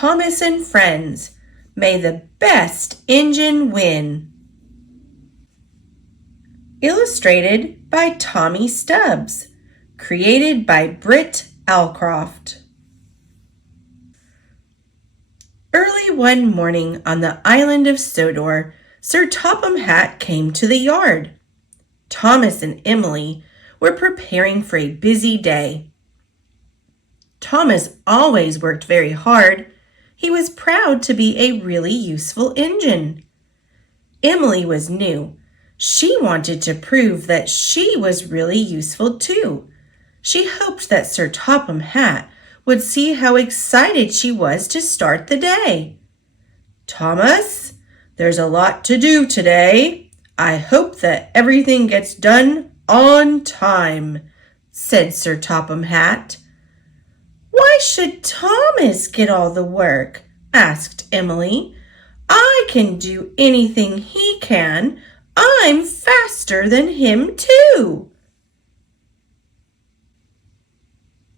Thomas and Friends. May the best engine win. Illustrated by Tommy Stubbs. Created by Britt Alcroft. Early one morning on the island of Sodor, Sir Topham Hatt came to the yard. Thomas and Emily were preparing for a busy day. Thomas always worked very hard. He was proud to be a really useful engine. Emily was new. She wanted to prove that she was really useful too. She hoped that Sir Topham Hatt would see how excited she was to start the day. "Thomas, there's a lot to do today. I hope that everything gets done on time," said Sir Topham Hatt. "Why should Thomas get all the work?" asked Emily. "I can do anything he can. I'm faster than him too."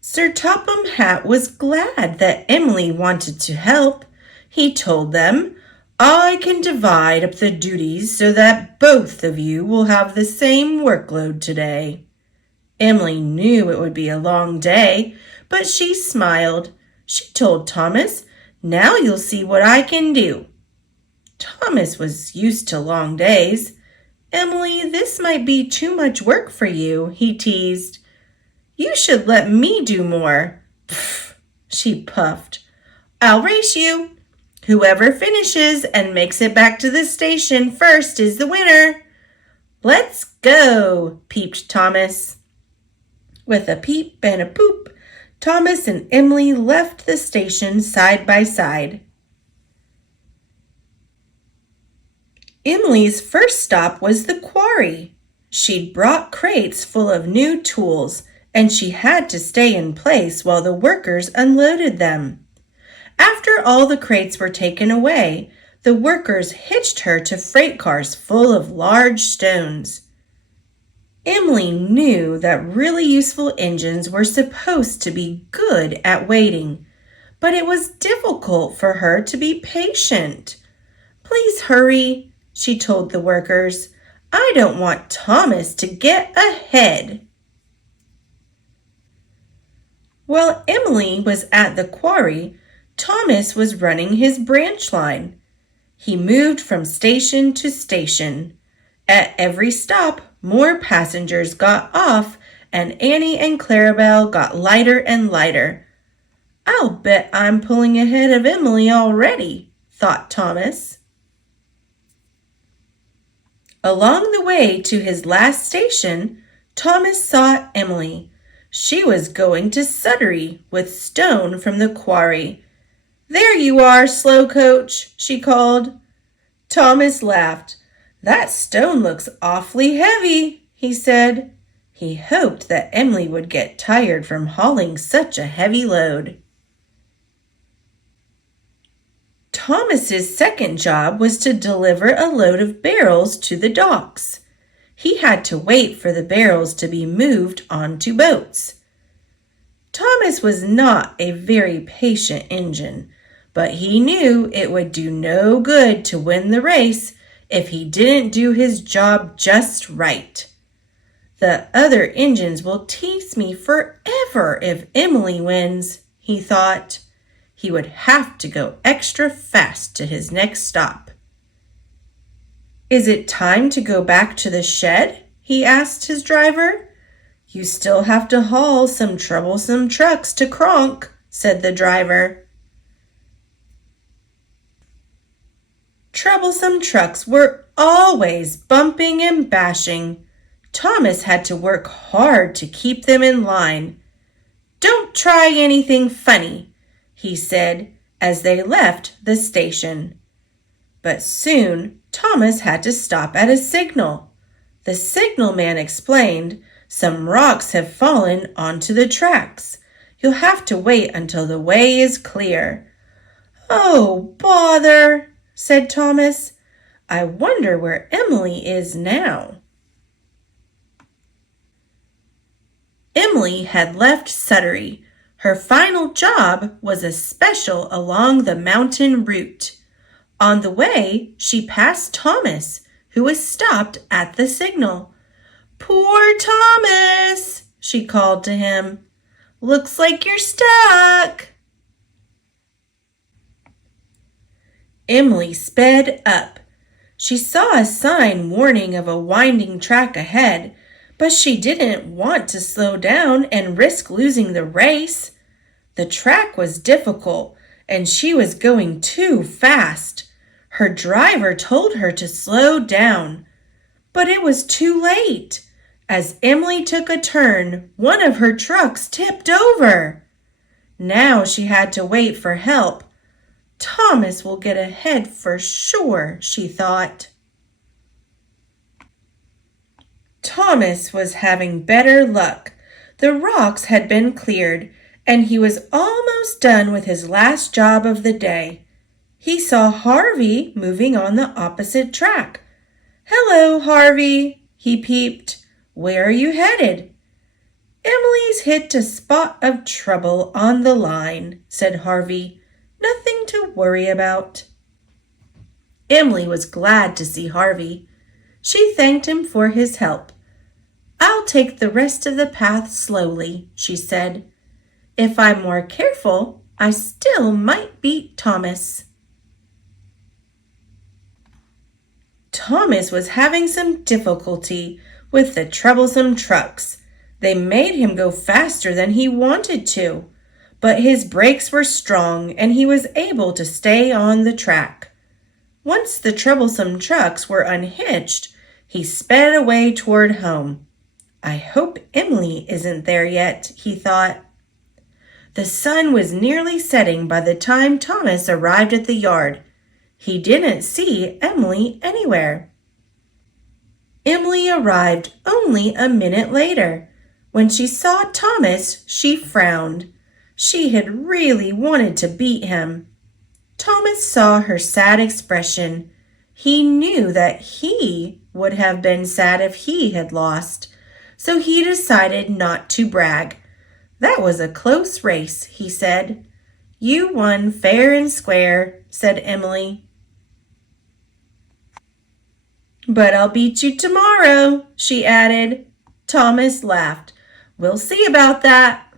Sir Topham Hatt was glad that Emily wanted to help. He told them, "I can divide up the duties so that both of you will have the same workload today." Emily knew it would be a long day, but she smiled. She told Thomas, "Now you'll see what I can do." Thomas was used to long days. "Emily, this might be too much work for you," he teased. "You should let me do more." "Pfft," she puffed. "I'll race you. Whoever finishes and makes it back to the station first is the winner." "Let's go," peeped Thomas. With a peep and a poop, Thomas and Emily left the station side by side. Emily's first stop was the quarry. She'd brought crates full of new tools, and she had to stay in place while the workers unloaded them. After all the crates were taken away, the workers hitched her to freight cars full of large stones. Emily knew that really useful engines were supposed to be good at waiting, but it was difficult for her to be patient. "Please hurry," she told the workers. "I don't want Thomas to get ahead." While Emily was at the quarry, Thomas was running his branch line. He moved from station to station. At every stop, more passengers got off, and Annie and Clarabelle got lighter and lighter. "I'll bet I'm pulling ahead of Emily already," thought Thomas. Along the way to his last station, Thomas saw Emily. She was going to Sudbury with stone from the quarry. "There you are, slow coach," she called. Thomas laughed. "That stone looks awfully heavy," he said. He hoped that Emily would get tired from hauling such a heavy load. Thomas's second job was to deliver a load of barrels to the docks. He had to wait for the barrels to be moved onto boats. Thomas was not a very patient engine, but he knew it would do no good to win the race if he didn't do his job just right. "The other engines will tease me forever if Emily wins," he thought. He would have to go extra fast to his next stop. "Is it time to go back to the shed?" he asked his driver. "You still have to haul some troublesome trucks to Kronk," said the driver. Troublesome trucks were always bumping and bashing. Thomas had to work hard to keep them in line. "Don't try anything funny," he said as they left the station. But soon Thomas had to stop at a signal. The signalman explained, "Some rocks have fallen onto the tracks. You'll have to wait until the way is clear." "Oh, bother," said Thomas. "I wonder where Emily is now." Emily had left Sudbury. Her final job was a special along the mountain route. On the way, she passed Thomas, who was stopped at the signal. "Poor Thomas," she called to him. "Looks like you're stuck." Emily sped up. She saw a sign warning of a winding track ahead, but she didn't want to slow down and risk losing the race. The track was difficult, and she was going too fast. Her driver told her to slow down, but it was too late. As Emily took a turn, one of her trucks tipped over. Now she had to wait for help. "Thomas will get ahead for sure," she thought. Thomas was having better luck. The rocks had been cleared, and he was almost done with his last job of the day. He saw Harvey moving on the opposite track. "Hello, Harvey," he peeped. "Where are you headed?" "Emily's hit a spot of trouble on the line," said Harvey. "Nothing to worry about." Emily was glad to see Harvey. She thanked him for his help. "I'll take the rest of the path slowly," she said. "If I'm more careful, I still might beat Thomas." Thomas was having some difficulty with the troublesome trucks. They made him go faster than he wanted to, but his brakes were strong and he was able to stay on the track. Once the troublesome trucks were unhitched, he sped away toward home. "I hope Emily isn't there yet," he thought. The sun was nearly setting by the time Thomas arrived at the yard. He didn't see Emily anywhere. Emily arrived only a minute later. When she saw Thomas, she frowned. She had really wanted to beat him. Thomas saw her sad expression. He knew that he would have been sad if he had lost, so he decided not to brag. "That was a close race," he said. "You won fair and square," said Emily. "But I'll beat you tomorrow," she added. Thomas laughed. "We'll see about that."